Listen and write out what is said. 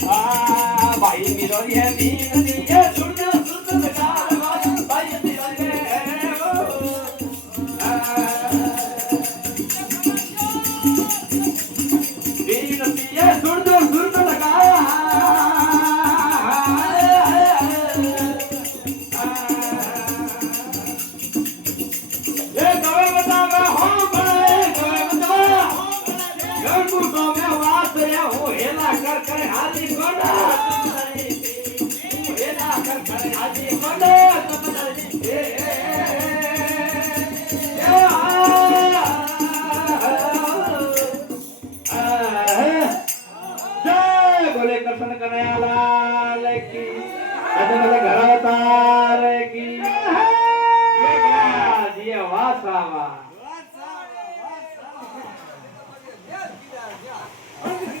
भाई मिलो ये दीन दिए सुन सुन कार भाई मिलो ये दीन दिए सुन लगा ये कवे बतावे हो बड़े कवे बतावे गणपु तो मैं वास रे हो हेला कर हाली कोना बोले कृष्ण कन्हैया लाल की. आता माझा घरा होता